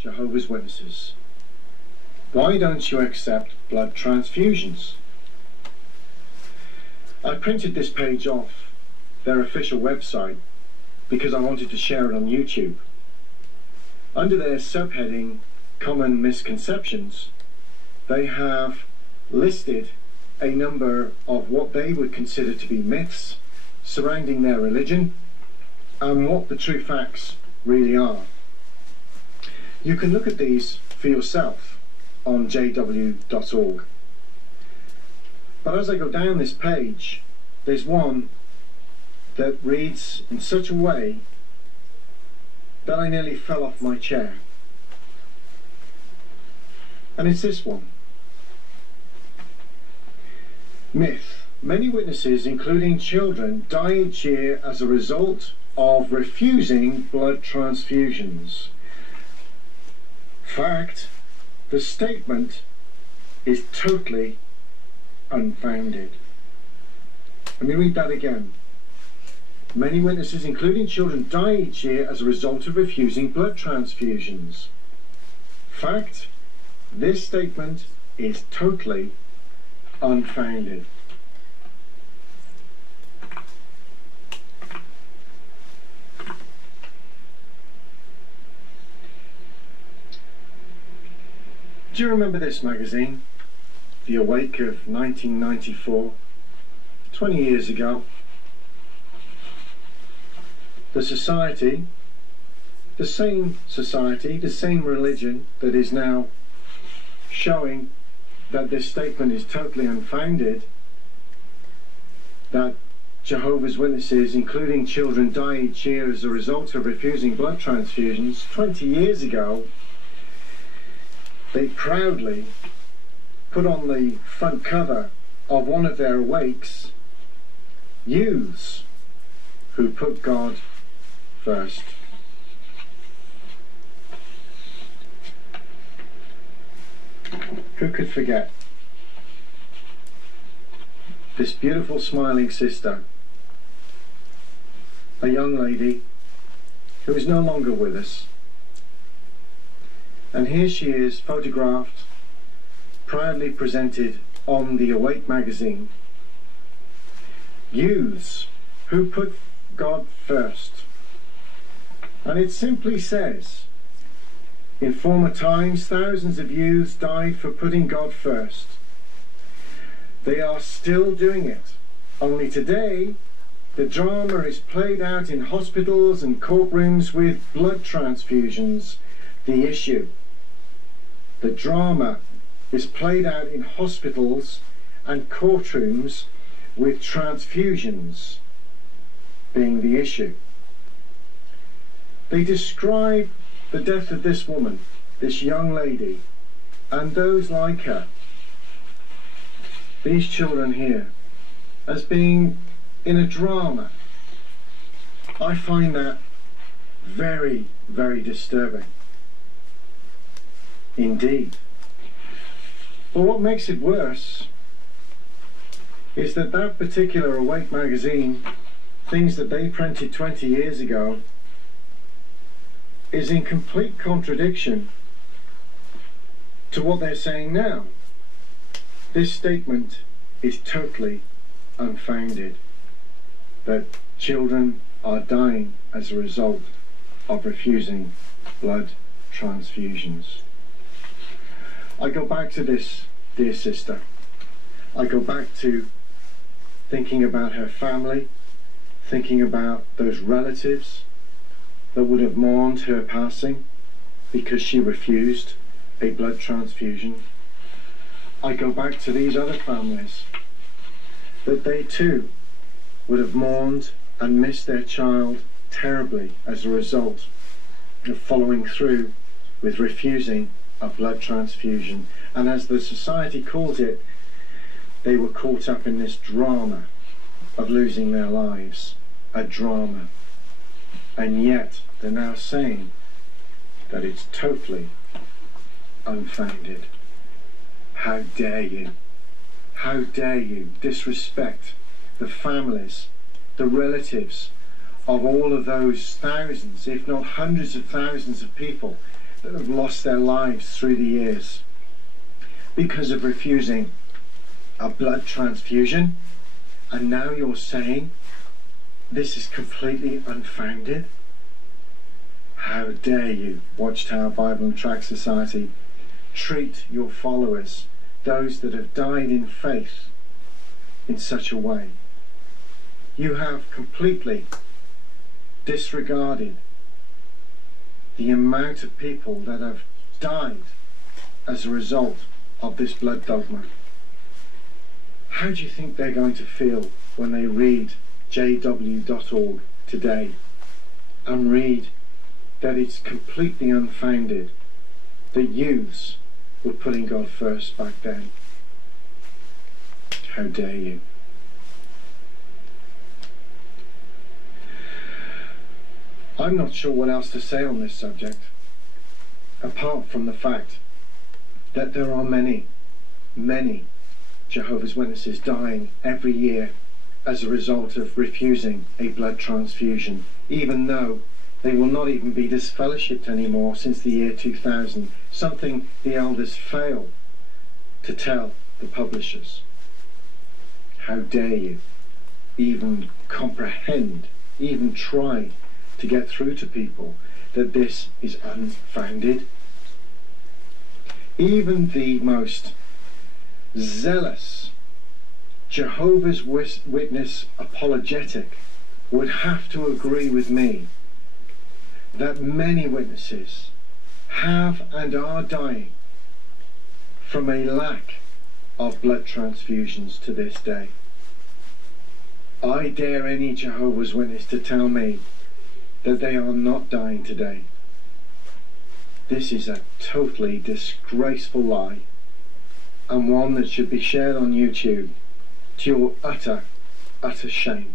Jehovah's Witnesses. Why don't you accept blood transfusions? I printed this page off their official website because I wanted to share it on YouTube. Under their subheading, Common Misconceptions, they have listed a number of what they would consider to be myths surrounding their religion and what the true facts really are. You can look at these for yourself on jw.org. But as I go down this page, there's one that reads in such a way that I nearly fell off my chair. And it's this one. Myth. Many witnesses, including children, die each year as a result of refusing blood transfusions. Fact. The statement is totally unfounded. Let me read that again. Many witnesses, including children, die each year as a result of refusing blood transfusions. Fact. This statement is totally unfounded. Do you remember this magazine, The Awake of 1994, 20 years ago? The society, the same religion that is now showing that this statement is totally unfounded, that Jehovah's Witnesses, including children, die each year as a result of refusing blood transfusions. 20 years ago, they proudly put on the front cover of one of their awakes, youths who put God first. Who could forget this beautiful smiling sister, a young lady who is no longer with us? And here she is, photographed, proudly presented on the Awake magazine. Youths who put God first. And it simply says, in former times, thousands of youths died for putting God first. They are still doing it. Only today, the drama is played out in hospitals and courtrooms with blood transfusions, the issue. The drama is played out in hospitals and courtrooms with transfusions being the issue. They describe the death of this woman, this young lady, and those like her, these children here, as being in a drama. I find that very, very disturbing indeed. But what makes it worse is that that particular Awake magazine, things that they printed 20 years ago, is in complete contradiction to what they're saying now. This statement is totally unfounded, that children are dying as a result of refusing blood transfusions. I go back to this dear sister. I go back to thinking about her family, thinking about those relatives that would have mourned her passing because she refused a blood transfusion. I go back to these other families, that they too would have mourned and missed their child terribly as a result of following through with refusing a blood transfusion. And as the society calls it, they were caught up in this drama of losing their lives, a drama. And yet they're now saying that it's totally unfounded. How dare you? How dare you disrespect the families, the relatives of all of those thousands, if not hundreds of thousands of people that have lost their lives through the years because of refusing a blood transfusion, and now you're saying this is completely unfounded? How dare you, Watchtower Bible and Tract Society, treat your followers, those that have died in faith, in such a way? You have completely disregarded the amount of people that have died as a result of this blood dogma. How do you think they're going to feel when they read jw.org today and read that it's completely unfounded that youths were putting God first back then? How dare you? I'm not sure what else to say on this subject, apart from the fact that there are many, many Jehovah's Witnesses dying every year as a result of refusing a blood transfusion, even though they will not even be disfellowshipped anymore since the year 2000, something the elders fail to tell the publishers. How dare you even comprehend, even try to get through to people that this is unfounded? Even the most zealous Jehovah's Witness apologetic would have to agree with me that many witnesses have and are dying from a lack of blood transfusions to this day. I dare any Jehovah's Witness to tell me that they are not dying today. This is a totally disgraceful lie, and one that should be shared on YouTube to your utter shame.